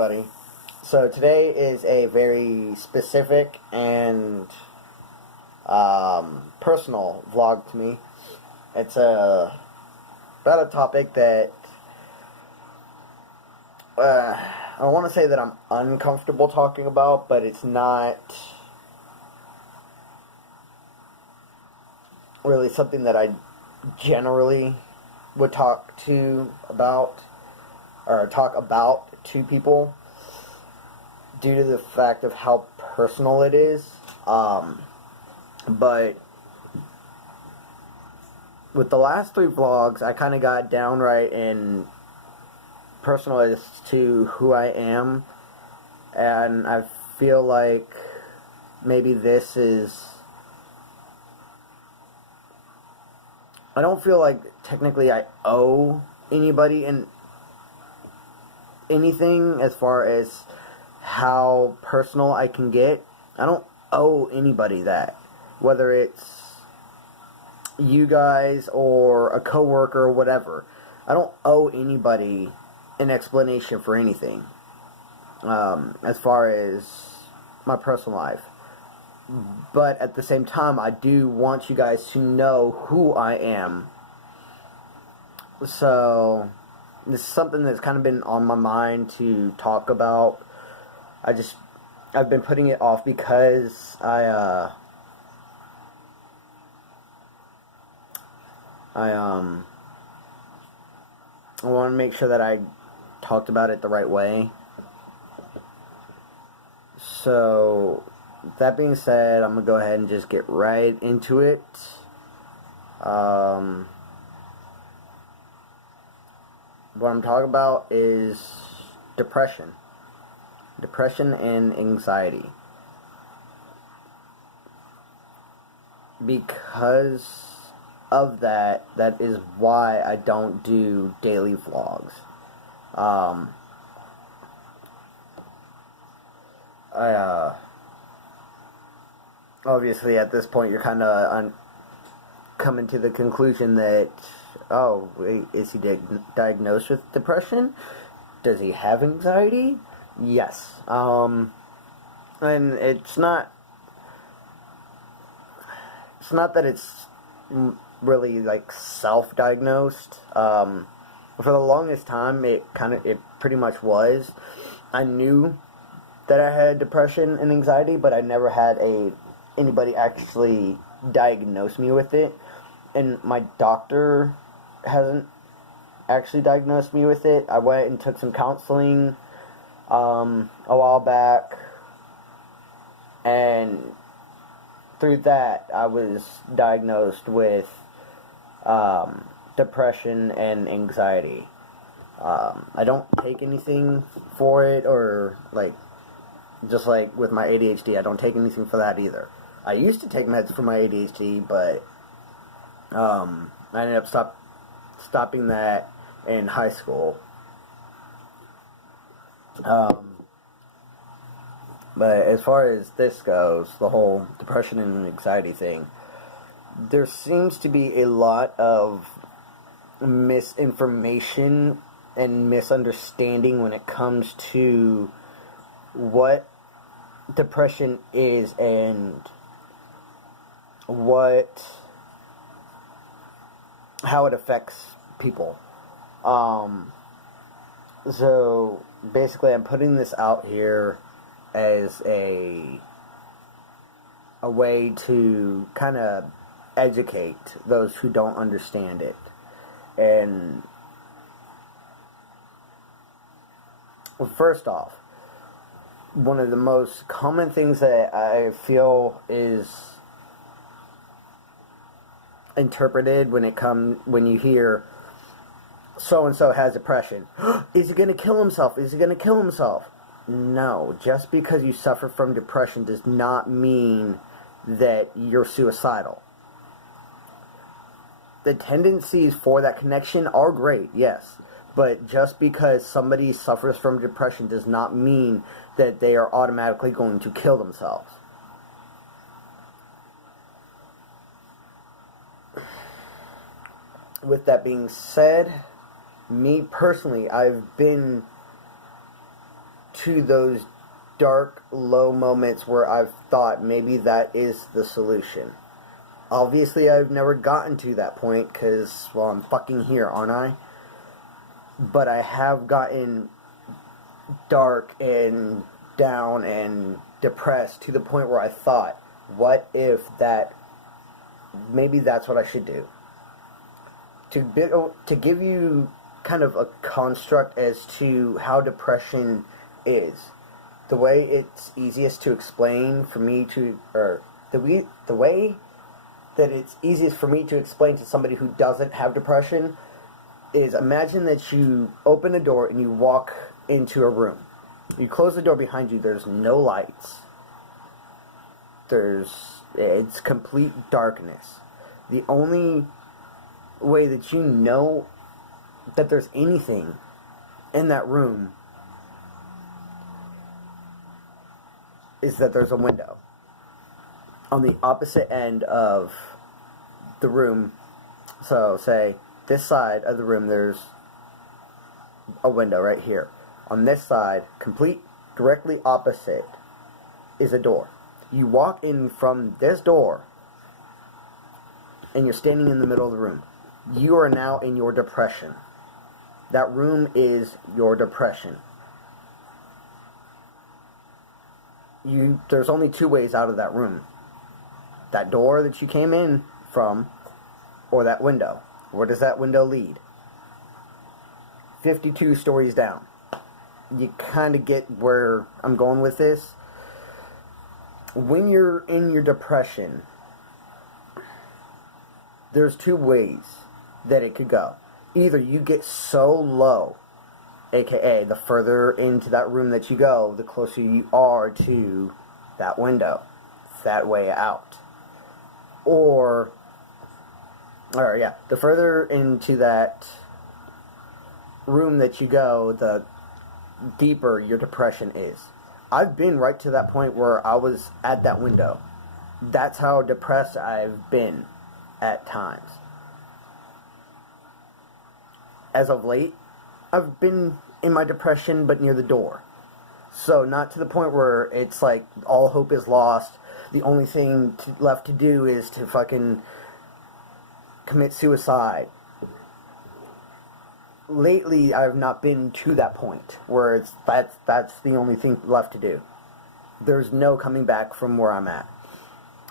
everybody. So today is a very specific and personal vlog to me. It's about a topic that I don't want to say that I'm uncomfortable talking about, but it's not really something that I generally would talk about to people due to the fact of how personal it is. But with the last 3 vlogs, I kind of got downright and personal as to who I am, and I feel like maybe this is... I don't feel like technically I owe anybody anything as far as how personal I can get. I don't owe anybody that, whether it's you guys or a coworker or whatever. I don't owe anybody an explanation for anything as far as my personal life. But at the same time, I do want you guys to know who I am. So this is something that's kind of been on my mind to talk about. I've been putting it off because I want to make sure that I talked about it the right way. So that being said, I'm going to go ahead and just get right into it. What I'm talking about is depression. Depression and anxiety. Because of that is why I don't do daily vlogs. Obviously at this point you're kind of coming to the conclusion that, oh, wait, is he diagnosed with depression? Does he have anxiety? Yes. And it's not that it's really like self-diagnosed. For the longest time it pretty much was. I knew that I had depression and anxiety, but I never had anybody actually diagnose me with it, and my doctor hasn't actually diagnosed me with it. I went and took some counseling a while back, and through that I was diagnosed with depression and anxiety. I don't take anything for it, or just like with my ADHD, I don't take anything for that either. I used to take meds for my ADHD, but I ended up stopping that in high school. But as far as this goes, the whole depression and anxiety thing, there seems to be a lot of misinformation and misunderstanding when it comes to what depression is and how it affects people. So basically I'm putting this out here as a way to kind of educate those who don't understand it. And first off, one of the most common things that I feel is interpreted when you hear so-and-so has depression. Is he going to kill himself? Is he going to kill himself? No, just because you suffer from depression does not mean that you're suicidal. The tendencies for that connection are great, yes. But just because somebody suffers from depression does not mean that they are automatically going to kill themselves. With that being said, me personally, I've been to those dark, low moments where I've thought maybe that is the solution. Obviously, I've never gotten to that point because, well, I'm fucking here, aren't I? But I have gotten dark and down and depressed to the point where I thought, what if that, maybe that's what I should do. To give you kind of a construct as to how depression is, the way it's easiest to explain for me to, or the way that it's easiest for me to explain to somebody who doesn't have depression is, imagine that you open a door and you walk into a room. You close the door behind you, there's no lights. It's complete darkness. The only way that you know that there's anything in that room is that there's a window. On the opposite end of the room, so say this side of the room, there's a window right here. On this side, directly opposite, is a door. You walk in from this door, and you're standing in the middle of the room. You are now in your depression. That room is your depression. There's only two ways out of that room. That door that you came in from, or that window. Where does that window lead? 52 stories down. You kind of get where I'm going with this. When you're in your depression, there's two ways that it could go. Either you get so low, aka the further into that room that you go, the closer you are to that window, that way out. Or the further into that room that you go, the deeper your depression is. I've been right to that point where I was at that window. That's how depressed I've been at times. As of late, I've been in my depression but near the door. So not to the point where it's like all hope is lost. The only thing left to do is to fucking commit suicide. Lately, I've not been to that point where that's the only thing left to do. There's no coming back from where I'm at.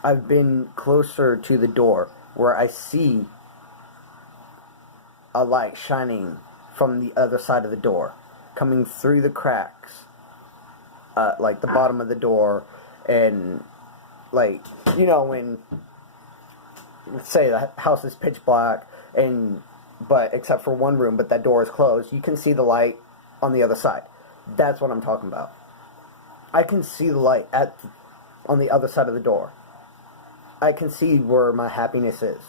I've been closer to the door where I see a light shining from the other side of the door, coming through the cracks, like the bottom of the door, and like, you know, when, let's say the house is pitch black, but except for one room, but that door is closed, you can see the light on the other side. That's what I'm talking about. I can see the light on the other side of the door. I can see where my happiness is.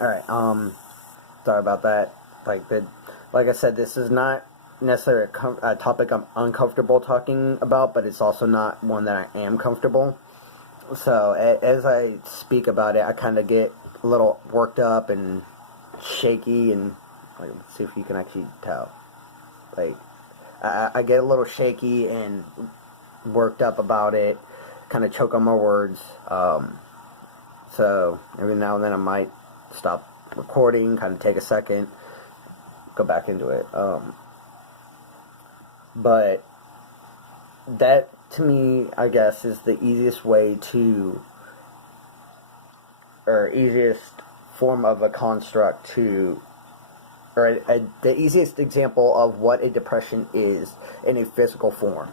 Alright, sorry about that. Like I said, this is not necessarily a topic I'm uncomfortable talking about, but it's also not one that I am comfortable. So, as I speak about it, I kind of get a little worked up and shaky, and let's see if you can actually tell. I get a little shaky and worked up about it, kind of choke on my words. So, every now and then I might stop recording, kind of take a second, go back into it. But that, to me, I guess, is the easiest way easiest form of a construct the easiest example of what a depression is in a physical form.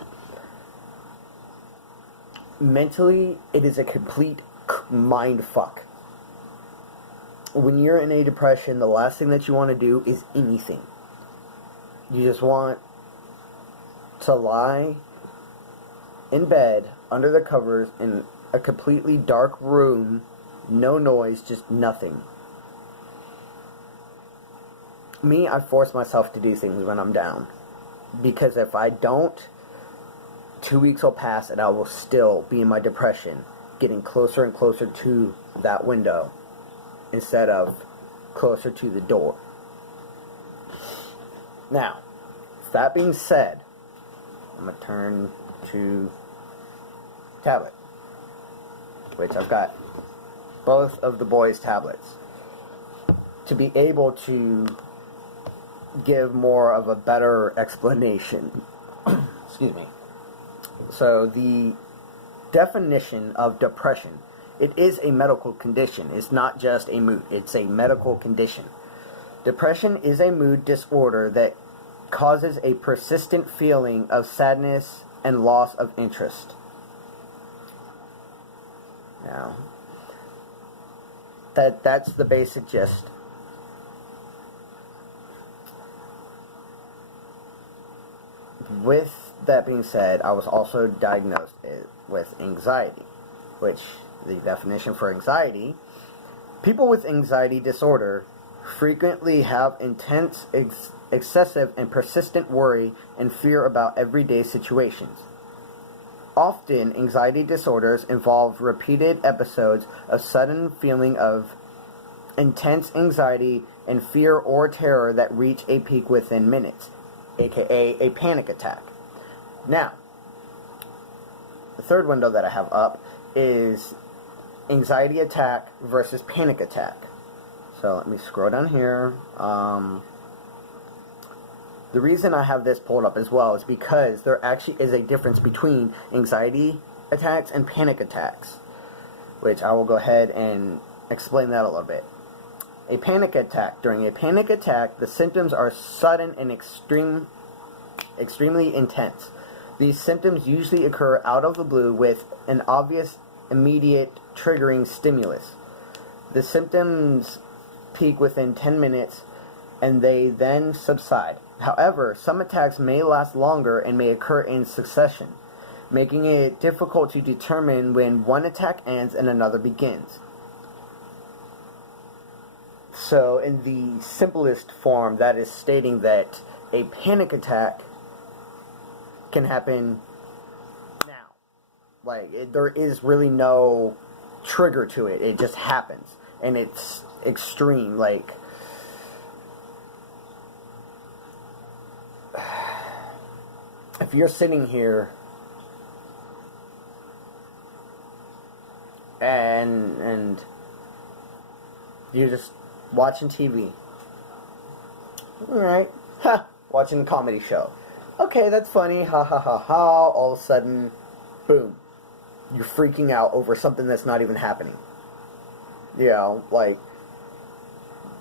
Mentally, it is a complete mind fuck. When you're in a depression, the last thing that you want to do is anything. You just want to lie in bed, under the covers, in a completely dark room, no noise, just nothing. Me, I force myself to do things when I'm down. Because if I don't, 2 weeks will pass and I will still be in my depression, getting closer and closer to that window, instead of closer to the door. Now, that being said, I'm going to turn to tablet, which I've got both of the boys' tablets, to be able to give more of a better explanation. Excuse me. So the definition of depression, it is a medical condition. It's not just a mood. It's a medical condition. Depression is a mood disorder that causes a persistent feeling of sadness and loss of interest. Now, that's the basic gist. With that being said, I was also diagnosed with anxiety, which the definition for anxiety, people with anxiety disorder frequently have intense, excessive, and persistent worry and fear about everyday situations. Often, anxiety disorders involve repeated episodes of sudden feeling of intense anxiety and fear or terror that reach a peak within minutes, aka a panic attack. Now, the third window that I have up is anxiety attack versus panic attack. So let me scroll down here. The reason I have this pulled up as well is because there actually is a difference between anxiety attacks and panic attacks, which I will go ahead and explain that a little bit. A panic attack. During a panic attack, the symptoms are sudden and extremely intense. These symptoms usually occur out of the blue with an obvious, immediate, triggering stimulus. The symptoms peak within 10 minutes and they then subside. However, some attacks may last longer and may occur in succession, making it difficult to determine when one attack ends and another begins. So, in the simplest form, that is stating that a panic attack can happen now. There is really no trigger to it. It just happens. And it's extreme. If you're sitting here and you're just watching TV, alright, watching a comedy show, okay, that's funny, ha ha ha ha, all of a sudden, boom, you're freaking out over something that's not even happening.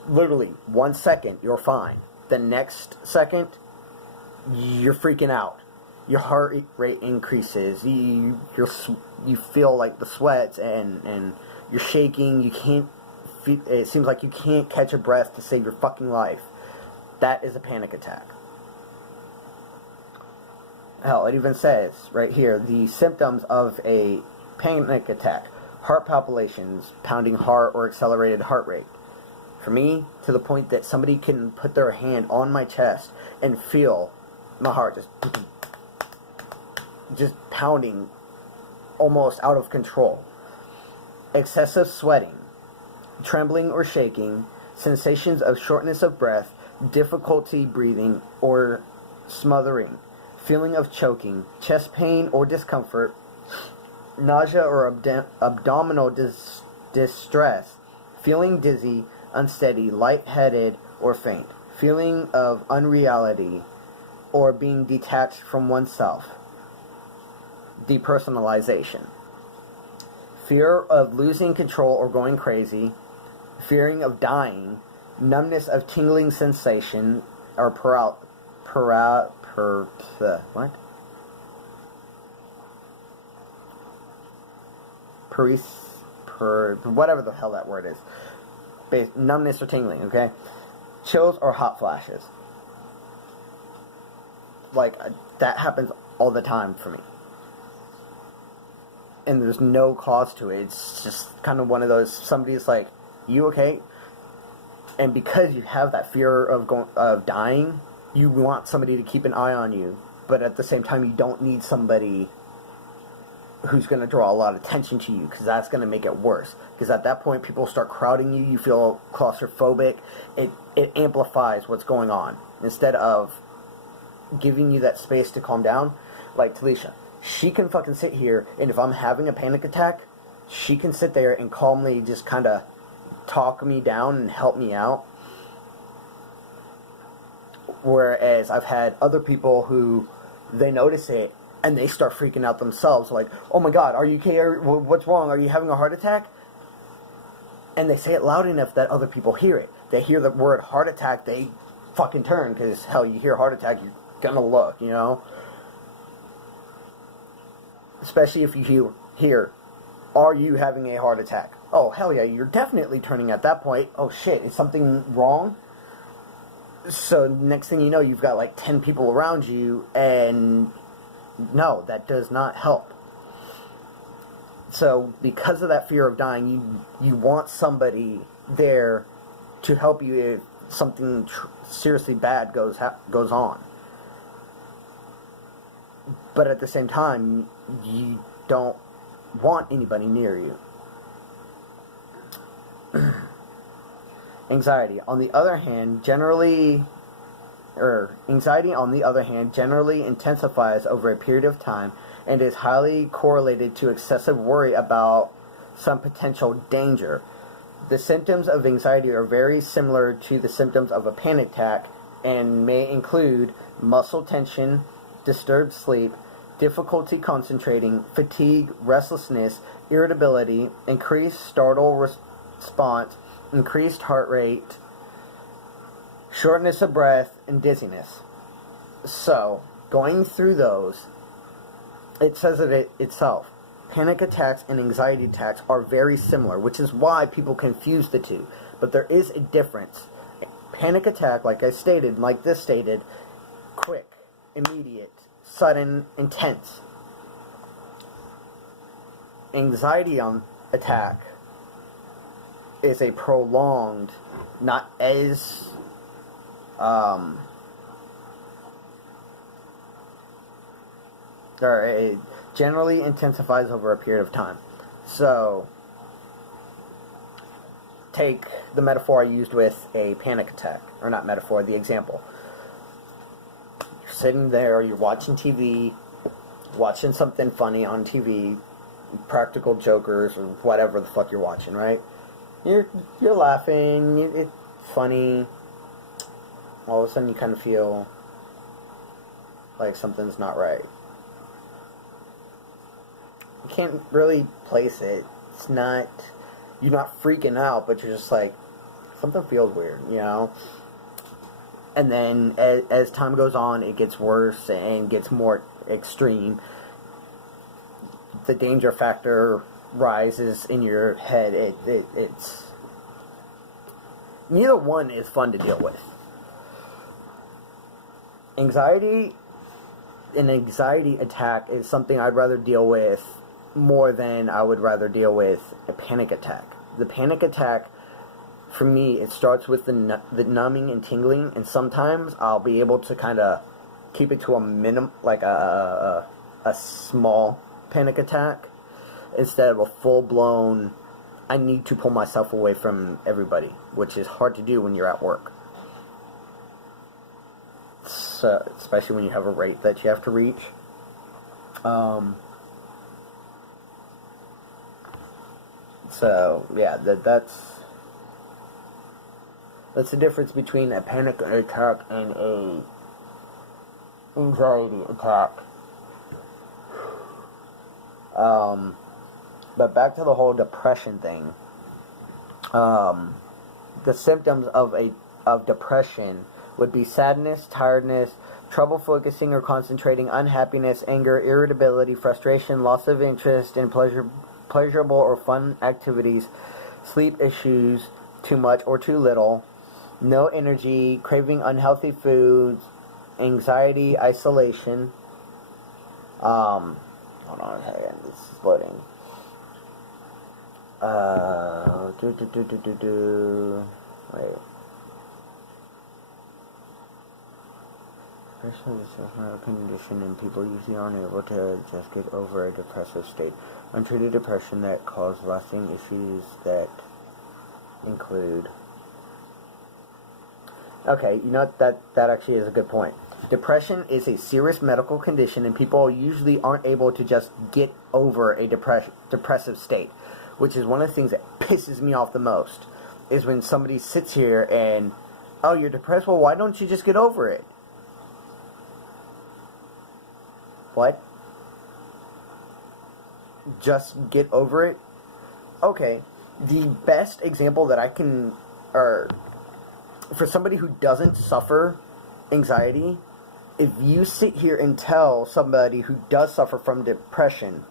Literally, 1 second, you're fine. The next second, you're freaking out. Your heart rate increases. You feel like the sweats, and you're shaking. You can't. It seems like you can't catch a breath to save your fucking life. That is a panic attack. Hell, it even says right here the symptoms of a panic attack: heart palpitations, pounding heart, or accelerated heart rate. For me, to the point that somebody can put their hand on my chest and feel my heart just pounding almost out of control. Excessive sweating, trembling or shaking, sensations of shortness of breath, difficulty breathing or smothering, feeling of choking, chest pain or discomfort, nausea or abdominal distress, feeling dizzy, unsteady, lightheaded, or faint, feeling of unreality or being detached from oneself, depersonalization, fear of losing control or going crazy, fearing of dying, numbness of tingling sensation, or whatever the hell that word is. Numbness or tingling, okay? Chills or hot flashes. That happens all the time for me. And there's no cause to it. It's just kind of one of those, somebody's like, you okay? And because you have that fear of dying, you want somebody to keep an eye on you. But at the same time, you don't need somebody who's going to draw a lot of attention to you, because that's going to make it worse. Because at that point, people start crowding you. You feel claustrophobic. It amplifies what's going on instead of giving you that space to calm down. Like Talisha, she can fucking sit here, and if I'm having a panic attack, she can sit there and calmly just kind of talk me down and help me out. Whereas I've had other people who, they notice it and they start freaking out themselves, like, oh my god, are you okay? What's wrong? Are you having a heart attack? And they say it loud enough that other people hear it. They hear the word heart attack, they fucking turn, because hell, you hear heart attack, you're gonna look, you know? Especially if you hear, are you having a heart attack? Oh, hell yeah, you're definitely turning at that point. Oh shit, is something wrong? So next thing you know, you've got like 10 people around you, and no, that does not help. So because of that fear of dying, you want somebody there to help you if something seriously bad goes on. But at the same time, you don't want anybody near you. Anxiety, on the other hand, generally intensifies over a period of time and is highly correlated to excessive worry about some potential danger. The symptoms of anxiety are very similar to the symptoms of a panic attack and may include muscle tension, disturbed sleep, difficulty concentrating, fatigue, restlessness, irritability, increased startle response, increased heart rate, shortness of breath, and dizziness. So, going through those, it says it itself. Panic attacks and anxiety attacks are very similar, which is why people confuse the two. But there is a difference. Panic attack, like I stated, like this stated, quick, immediate, sudden, intense. Anxiety attack is a prolonged, not as or it generally intensifies over a period of time. So, take the metaphor I used with a panic attack, or not metaphor, the example. You're sitting there, you're watching TV, watching something funny on TV, Practical Jokers, or whatever the fuck you're watching, right? You're laughing, it's funny. All of a sudden you kind of feel like something's not right. You can't really place it. It's not, you're not freaking out, but you're just like, something feels weird, you know? And then as time goes on, it gets worse and gets more extreme. The danger factor rises in your head. It's neither one is fun to deal with. An anxiety attack is something I'd rather deal with more than I would rather deal with a panic attack. The panic attack, for me, it starts with the numbing and tingling, and sometimes I'll be able to kind of keep it to a minimum, like a small panic attack, instead of a full-blown, I need to pull myself away from everybody, which is hard to do when you're at work. So, especially when you have a rate that you have to reach. So, yeah, that's the difference between a panic attack and a anxiety attack. But back to the whole depression thing. The symptoms of depression would be sadness, tiredness, trouble focusing or concentrating, unhappiness, anger, irritability, frustration, loss of interest in pleasurable or fun activities, sleep issues, too much or too little, no energy, craving unhealthy foods, anxiety, isolation. Hold on a second, this is loading. Wait. depression is a medical condition, and people usually aren't able to just get over a depressive state. Untreated depression that causes lasting issues that include... Okay, you know, that actually is a good point. Depression is a serious medical condition, and people usually aren't able to just get over a depressive state, which is one of the things that pisses me off the most, is when somebody sits here and, oh, you're depressed? Well, why don't you just get over it? What? Just get over it? Okay, the best example that I can, or for somebody who doesn't suffer anxiety, if you sit here and tell somebody who does suffer from depression,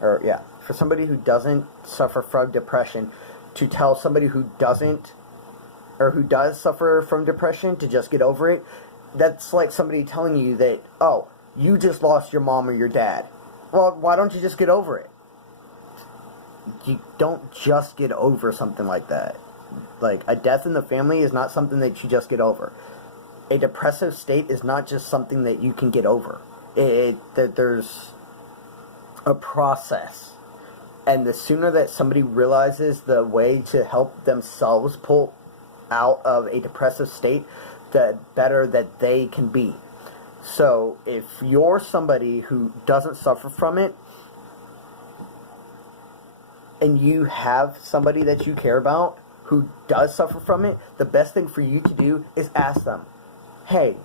for somebody who doesn't suffer from depression, to tell somebody who doesn't, or who does suffer from depression to just get over it, that's like somebody telling you that, oh, you just lost your mom or your dad. Well, why don't you just get over it? You don't just get over something like that. Like, a death in the family is not something that you just get over. A depressive state is not just something that you can get over. There's a process. And the sooner that somebody realizes the way to help themselves pull out of a depressive state, the better that they can be. So, if you're somebody who doesn't suffer from it, and you have somebody that you care about who does suffer from it, the best thing for you to do is ask them, hey,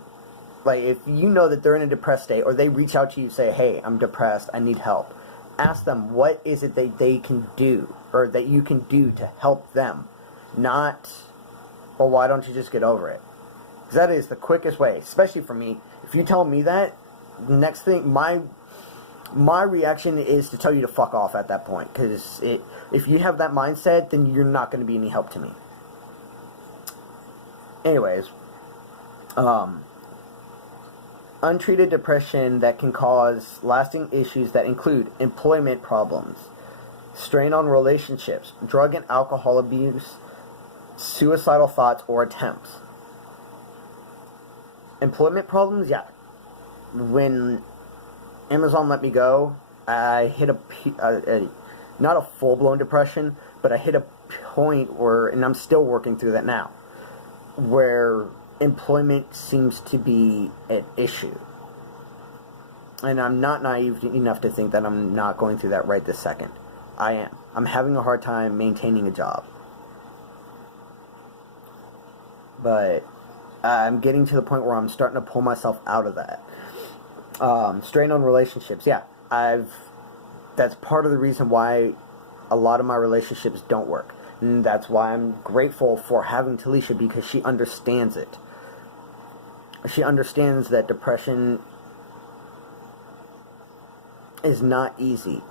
like, if you know that they're in a depressed state, or they reach out to you and say, hey, I'm depressed, I need help, ask them what is it that they can do, or that you can do to help them. Not, well, why don't you just get over it? Because that is the quickest way, especially for me. If you tell me that, next thing, my reaction is to tell you to fuck off at that point. Because if you have that mindset, then you're not going to be any help to me. Anyways, untreated depression that can cause lasting issues that include employment problems, strain on relationships, drug and alcohol abuse, suicidal thoughts or attempts. Employment problems, yeah. When Amazon let me go, I hit not a full-blown depression, but I hit a point where, and I'm still working through that now, where employment seems to be an issue. And I'm not naive enough to think that I'm not going through that right this second. I am. I'm having a hard time maintaining a job. But I'm getting to the point where I'm starting to pull myself out of that. Strain on relationships. Yeah, that's part of the reason why a lot of my relationships don't work. And that's why I'm grateful for having Talisha, because she understands it. She understands that depression is not easy.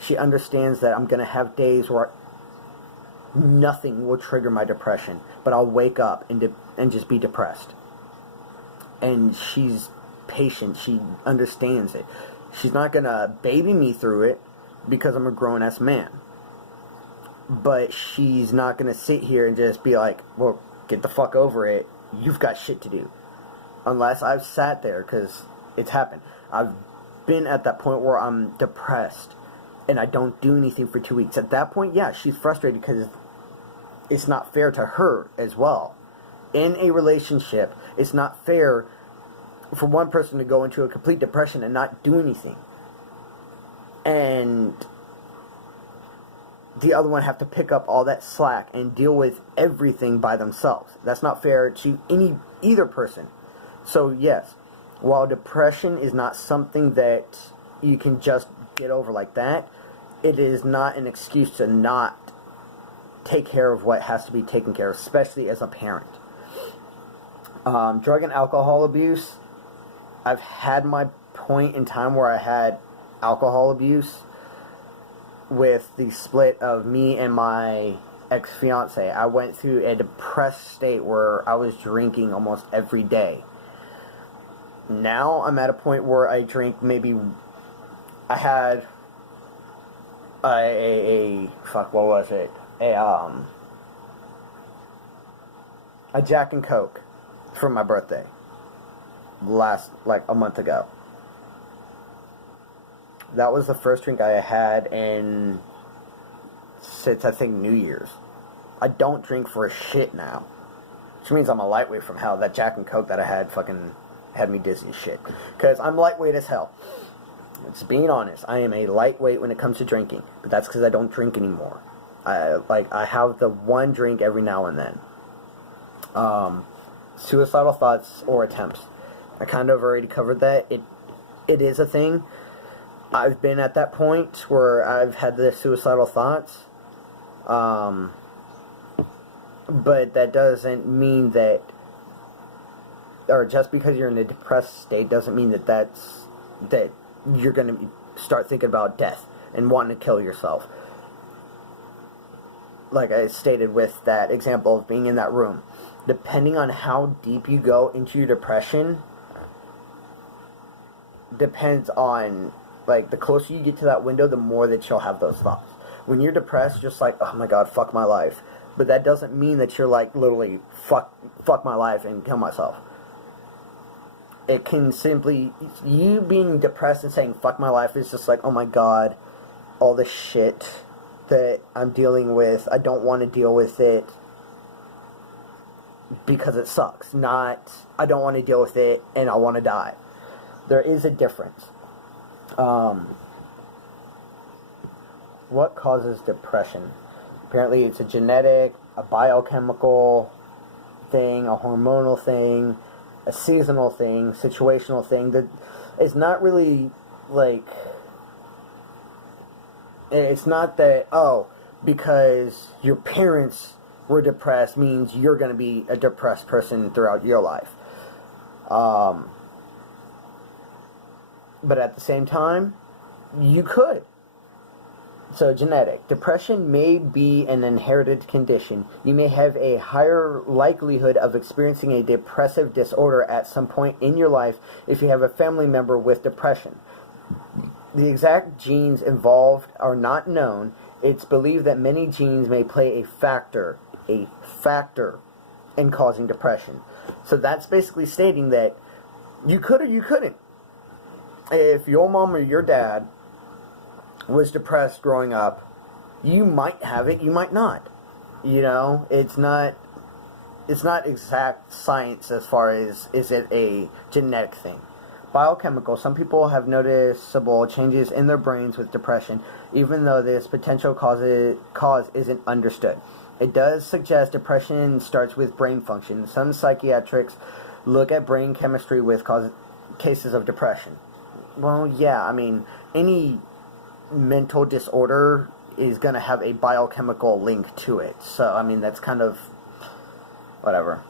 She understands that I'm going to have days where nothing will trigger my depression, but I'll wake up and just be depressed. And she's patient. She understands it. She's not going to baby me through it because I'm a grown-ass man. But she's not going to sit here and just be like, well, get the fuck over it. You've got shit to do. Unless I've sat there, because it's happened. I've been at that point where I'm depressed and I don't do anything for 2 weeks. At that point, yeah, she's frustrated because it's not fair to her as well. In a relationship, it's not fair for one person to go into a complete depression and not do anything, and the other one have to pick up all that slack and deal with everything by themselves. That's not fair to either person. So yes, while depression is not something that you can just get over like that, it is not an excuse to not take care of what has to be taken care of, especially as a parent. Drug and alcohol abuse. I've had my point in time where I had alcohol abuse with the split of me and my ex-fiance. I went through a depressed state where I was drinking almost every day. Now I'm at a point where I drink maybe... I had fuck, what was it? A Jack and Coke for my birthday. like a month ago. That was the first drink I had since I think New Year's. I don't drink for a shit now, which means I'm a lightweight from hell. That Jack and Coke that I had fucking had me dizzy as shit. Because I'm lightweight as hell. Just being honest, I am a lightweight when it comes to drinking, but that's because I don't drink anymore. I have the one drink every now and then. Suicidal thoughts or attempts. I kind of already covered that. It is a thing. I've been at that point where I've had the suicidal thoughts. But that doesn't mean that, or just because you're in a depressed state doesn't mean that you're going to start thinking about death and wanting to kill yourself. Like I stated with that example of being in that room. Depending on how deep you go into your depression, depends on, like, the closer you get to that window, the more that you'll have those thoughts. When you're depressed, just like, oh my god, fuck my life. But that doesn't mean that you're like, literally, fuck my life and kill myself. It can simply, you being depressed and saying, fuck my life, is just like, oh my god, all this shit that I'm dealing with, I don't want to deal with it because it sucks. Not, I don't want to deal with it and I want to die. There is a difference. What causes depression? Apparently it's a genetic, a biochemical thing, a hormonal thing, a seasonal thing, situational thing that is not really like, it's not that, oh, because your parents were depressed means you're going to be a depressed person throughout your life. But at the same time, you could. So, genetic. Depression may be an inherited condition. You may have a higher likelihood of experiencing a depressive disorder at some point in your life if you have a family member with depression. The exact genes involved are not known. It's believed that many genes may play a factor in causing depression. So that's basically stating that you could or you couldn't. If your mom or your dad was depressed growing up, you might have it, you might not. You know, it's not exact science as far as is it a genetic thing. Biochemical. Some people have noticeable changes in their brains with depression, even though this potential cause isn't understood. It does suggest depression starts with brain function. Some psychiatrists look at brain chemistry with cases of depression. Well, yeah, I mean, any mental disorder is going to have a biochemical link to it. So, I mean, that's kind of whatever.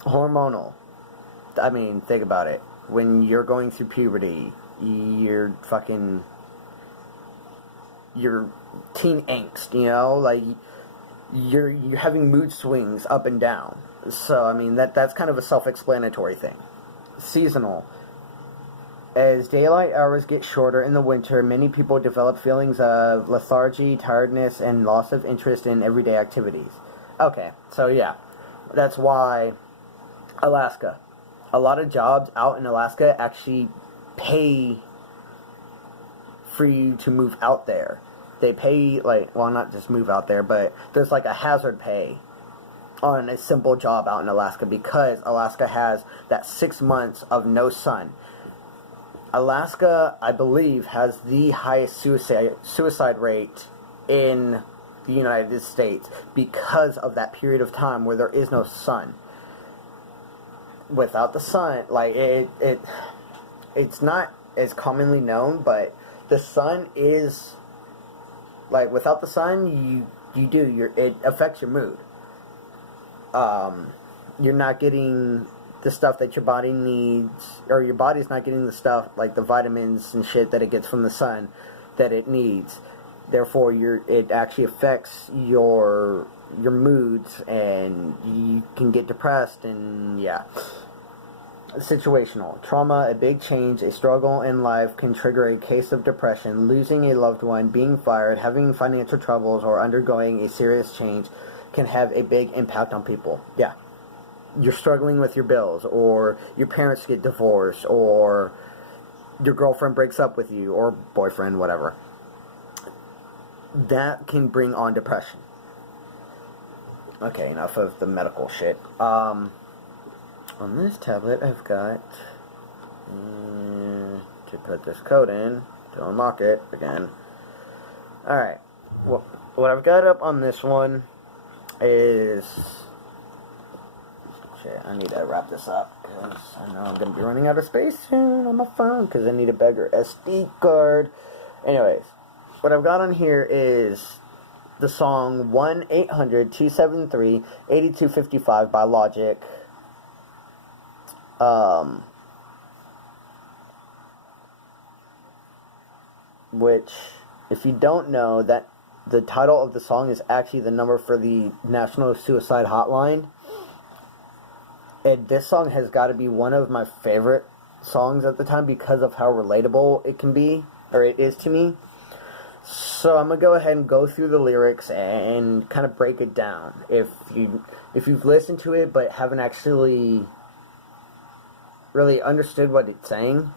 Hormonal. I mean, think about it. When you're going through puberty, you're teen angst, you know? Like, you're having mood swings up and down. So, I mean, that's kind of a self-explanatory thing. Seasonal. As daylight hours get shorter in the winter, many people develop feelings of lethargy, tiredness, and loss of interest in everyday activities. Okay, so yeah, that's why Alaska. A lot of jobs out in Alaska actually pay for you to move out there. They pay, like, well, not just move out there, but there's like a hazard pay on a simple job out in Alaska because Alaska has that 6 months of no sun. Alaska, I believe, has the highest suicide rate in the United States because of that period of time where there is no sun. Without the sun, like, it's not as commonly known, but the sun is, like, without the sun, it affects your mood. You're not getting the stuff that your body needs, or your body's not getting the stuff, like the vitamins and shit that it gets from the sun that it needs. Therefore, it actually affects your moods, and you can get depressed, and yeah. Situational. Trauma, a big change, a struggle in life can trigger a case of depression. Losing a loved one, being fired, having financial troubles, or undergoing a serious change can have a big impact on people. Yeah. you're struggling with your bills, or your parents get divorced, or your girlfriend breaks up with you, or boyfriend, whatever. That can bring on depression. Okay, enough of the medical shit. On this tablet, I've got to put this code in to unlock it again. Alright, well, what I've got up on this one is... Shit, I need to wrap this up, because I know I'm going to be running out of space soon on my phone, because I need a bigger SD card. Anyways, what I've got on here is the song 1-800-273-8255 by Logic. Which, if you don't know, that the title of the song is actually the number for the National Suicide Hotline. And this song has got to be one of my favorite songs at the time because of how relatable it can be, or it is to me. So I'm gonna go ahead and go through the lyrics and kind of break it down. If you've listened to it but haven't actually really understood what it's saying,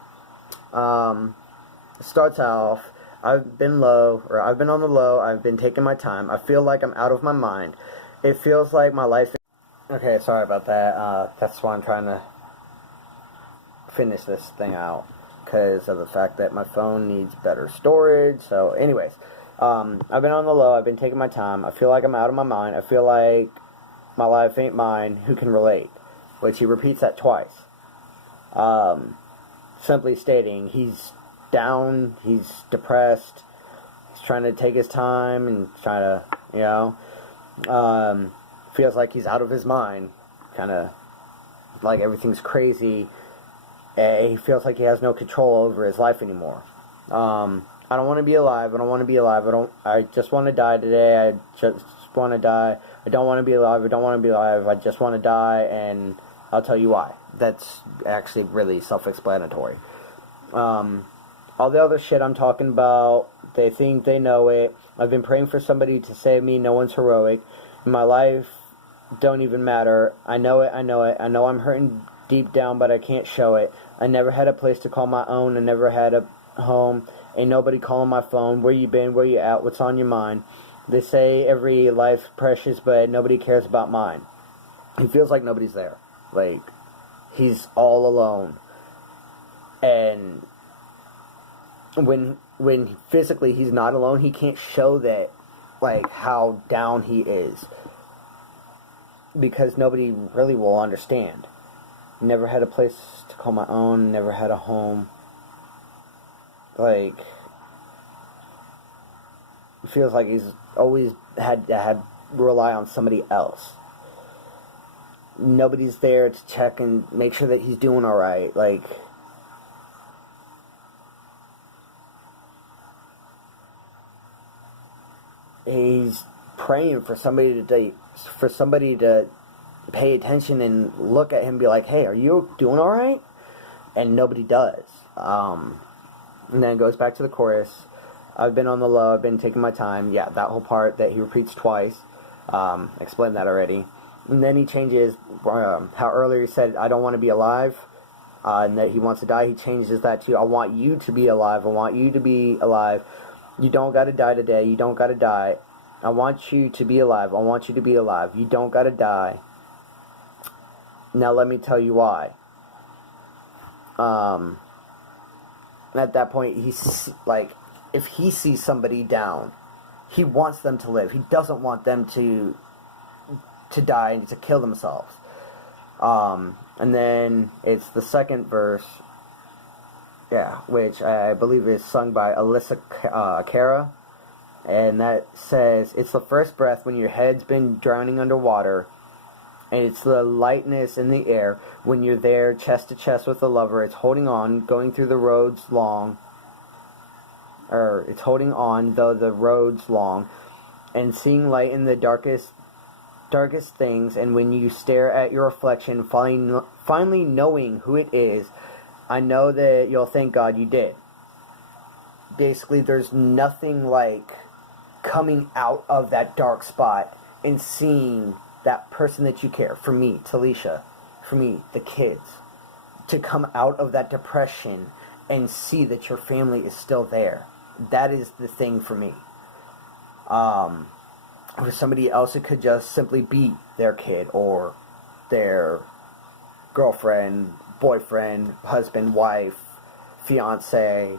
it starts off, I've been on the low, I've been taking my time, I feel like I'm out of my mind, it feels like my life... Okay, sorry about that, that's why I'm trying to finish this thing out, because of the fact that my phone needs better storage. So anyways, I've been on the low, I've been taking my time, I feel like I'm out of my mind, I feel like my life ain't mine, who can relate? Which he repeats that twice. Simply stating, he's down, he's depressed, he's trying to take his time and trying to, you know, feels like he's out of his mind, kind of like everything's crazy, and he feels like he has no control over his life anymore. I don't want to be alive, I just want to die today, I just want to die, I don't want to be alive, I just want to die, and I'll tell you why. That's actually really self-explanatory. All the other shit I'm talking about, they think they know it. I've been praying for somebody to save me, no one's heroic. My life don't even matter. I know it. I know I'm hurting deep down, but I can't show it. I never had a place to call my own. I never had a home. Ain't nobody calling my phone. Where you been? Where you at? What's on your mind? They say every life's precious, but nobody cares about mine. He feels like nobody's there. Like, he's all alone. And when physically he's not alone, he can't show that, like, how down he is, because nobody really will understand. Never had a place to call my own, never had a home. Like, it feels like he's always had to rely on somebody else. Nobody's there to check and make sure that he's doing alright. Like, he's praying for somebody to pay attention and look at him and be like, hey, are you doing alright? And nobody does. And then it goes back to the chorus. I've been on the low, I've been taking my time. Yeah, that whole part that he repeats twice. Explained that already. And then he changes how earlier he said, I don't want to be alive, and that he wants to die. He changes that to, I want you to be alive. I want you to be alive. You don't got to die today. You don't got to die. I want you to be alive. I want you to be alive. You don't got to die. Now let me tell you why. At that point, he's like, if he sees somebody down, he wants them to live. He doesn't want them to die and to kill themselves. And then it's the second verse, which I believe is sung by Alyssa Cara, and that says, it's the first breath when your head's been drowning underwater, and it's the lightness in the air when you're there chest to chest with a lover. It's holding on, going through the roads long, or it's holding on though the road's long, and seeing light in the darkest things. And when you stare at your reflection, finally knowing who it is, I know that you'll thank God you did. Basically, there's nothing like coming out of that dark spot and seeing that person that you care. For me, Talisha, for me, the kids, to come out of that depression and see that your family is still there. That is the thing for me. For somebody else, it could just simply be their kid or their girlfriend, boyfriend, husband, wife, fiance,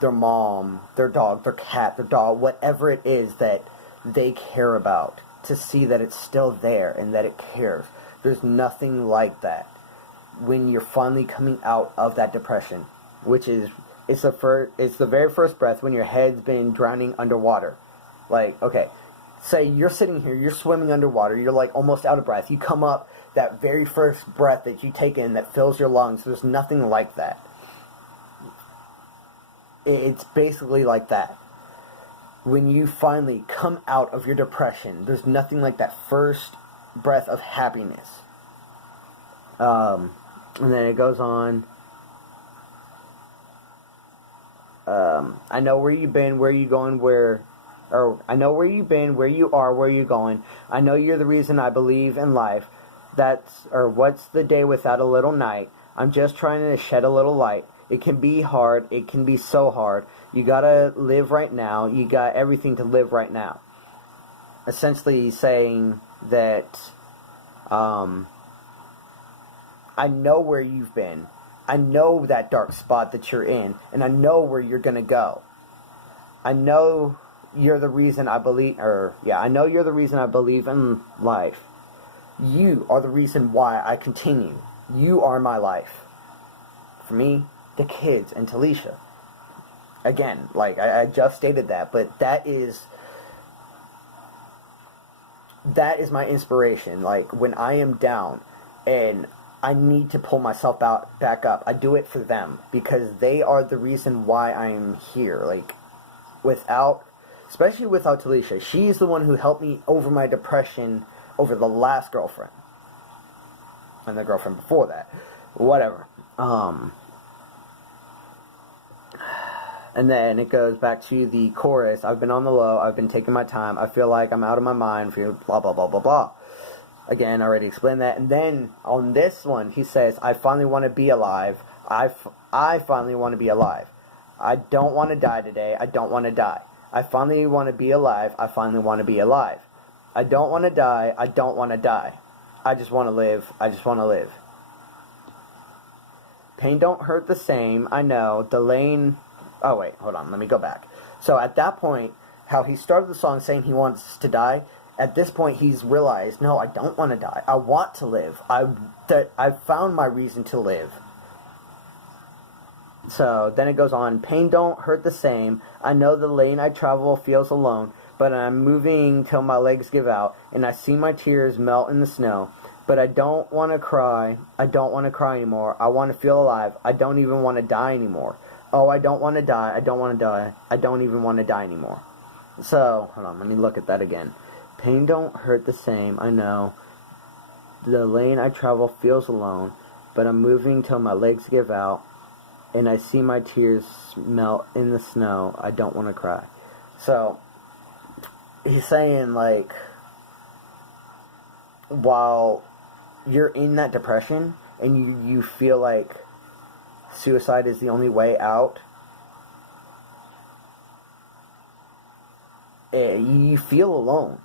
their mom, their dog, their cat, their dog, whatever it is that they care about, to see that it's still there and that it cares. There's nothing like that when you're finally coming out of that depression, which is it's the very first breath when your head's been drowning underwater. Like, okay, say you're sitting here, you're swimming underwater, you're like almost out of breath. You come up, that very first breath that you take in that fills your lungs, there's nothing like that. It's basically like that. When you finally come out of your depression, there's nothing like that first breath of happiness. And then it goes on. I know where you've been, where you going, I know where you've been, where you are, where you're going. I know you're the reason I believe in life. What's the day without a little night? I'm just trying to shed a little light. It can be hard. It can be so hard. You gotta live right now. You got everything to live right now. Essentially saying that, I know where you've been. I know that dark spot that you're in, and I know where you're gonna go. I know you're the reason I believe, I know you're the reason I believe in life. You are the reason why I continue. You are my life. For me, the kids, and Talisha. Again, like I just stated that, but that is my inspiration. Like when I am down and I need to pull myself back up, I do it for them because they are the reason why I am here. Like especially without Talisha, she's the one who helped me over my depression over the last girlfriend and the girlfriend before that. Whatever. And then it goes back to the chorus. I've been on the low. I've been taking my time. I feel like I'm out of my mind. Feel blah, blah, blah, blah, blah. Again, I already explained that. And then on this one, he says, I finally want to be alive. I finally want to be alive. I don't want to die today. I don't want to die. I finally want to be alive. I finally want to be alive. I don't want to die. I don't want to die. I just want to live. I just want to live. Pain don't hurt the same. I know. Oh, wait, hold on. Let me go back. So at that point, how he started the song saying he wants to die, at this point he's realized, no, I don't want to die. I want to live. I've found my reason to live. So then it goes on. Pain don't hurt the same. I know the lane I travel feels alone, but I'm moving till my legs give out, and I see my tears melt in the snow. But I don't want to cry. I don't want to cry anymore. I want to feel alive. I don't even want to die anymore. Oh, I don't want to die. I don't want to die. I don't even want to die anymore. So, hold on. Let me look at that again. Pain don't hurt the same. I know. The lane I travel feels alone, but I'm moving till my legs give out, and I see my tears melt in the snow. I don't want to cry. So, he's saying, like, while you're in that depression and you feel like suicide is the only way out, you feel alone,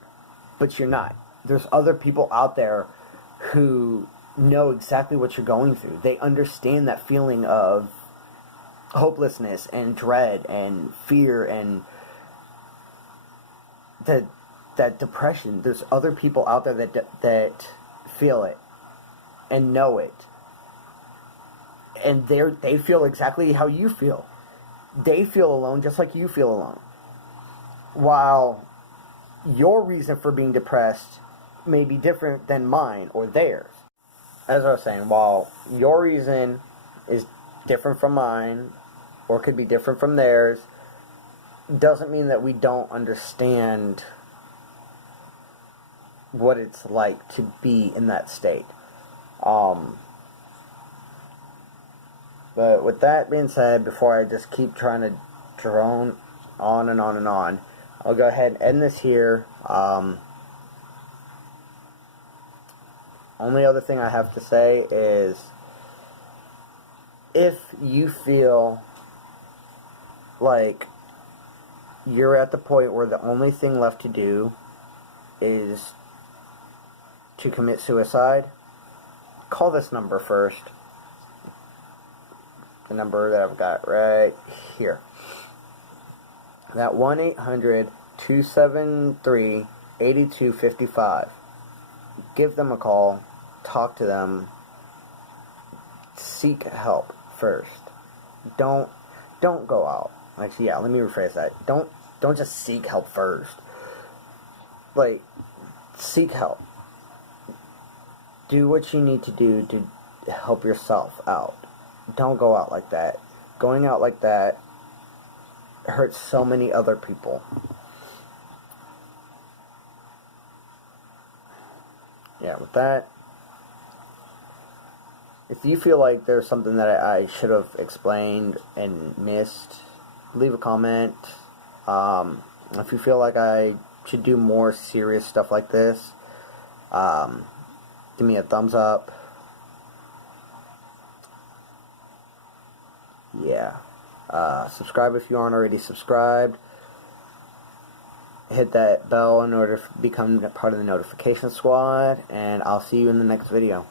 but you're not. There's other people out there who know exactly what you're going through. They understand that feeling of hopelessness and dread and fear and that depression. There's other people out there that feel it and know it, and they feel exactly how you feel. They feel alone just like you feel alone. While your reason for being depressed may be different than mine or theirs. As I was saying, while your reason is different from mine or could be different from theirs, doesn't mean that we don't understand what it's like to be in that state. But with that being said, before I just keep trying to drone on and on and on, I'll go ahead and end this here. only other thing I have to say is, if you feel like you're at the point where the only thing left to do is to commit suicide, call this number first. The number that I've got right here. That 1-800-273-8255. Give them a call. Talk to them. Seek help first. Don't go out. Actually, yeah, let me rephrase that. Don't just seek help first. Like, seek help. Do what you need to do to help yourself out. Don't go out like that. Going out like that hurts so many other people. Yeah, with that, if you feel like there's something that I should have explained and missed, leave a comment. If you feel like I should do more serious stuff like this, give me a thumbs up. Yeah. Subscribe if you aren't already subscribed. Hit that bell in order to become part of the notification squad, and I'll see you in the next video.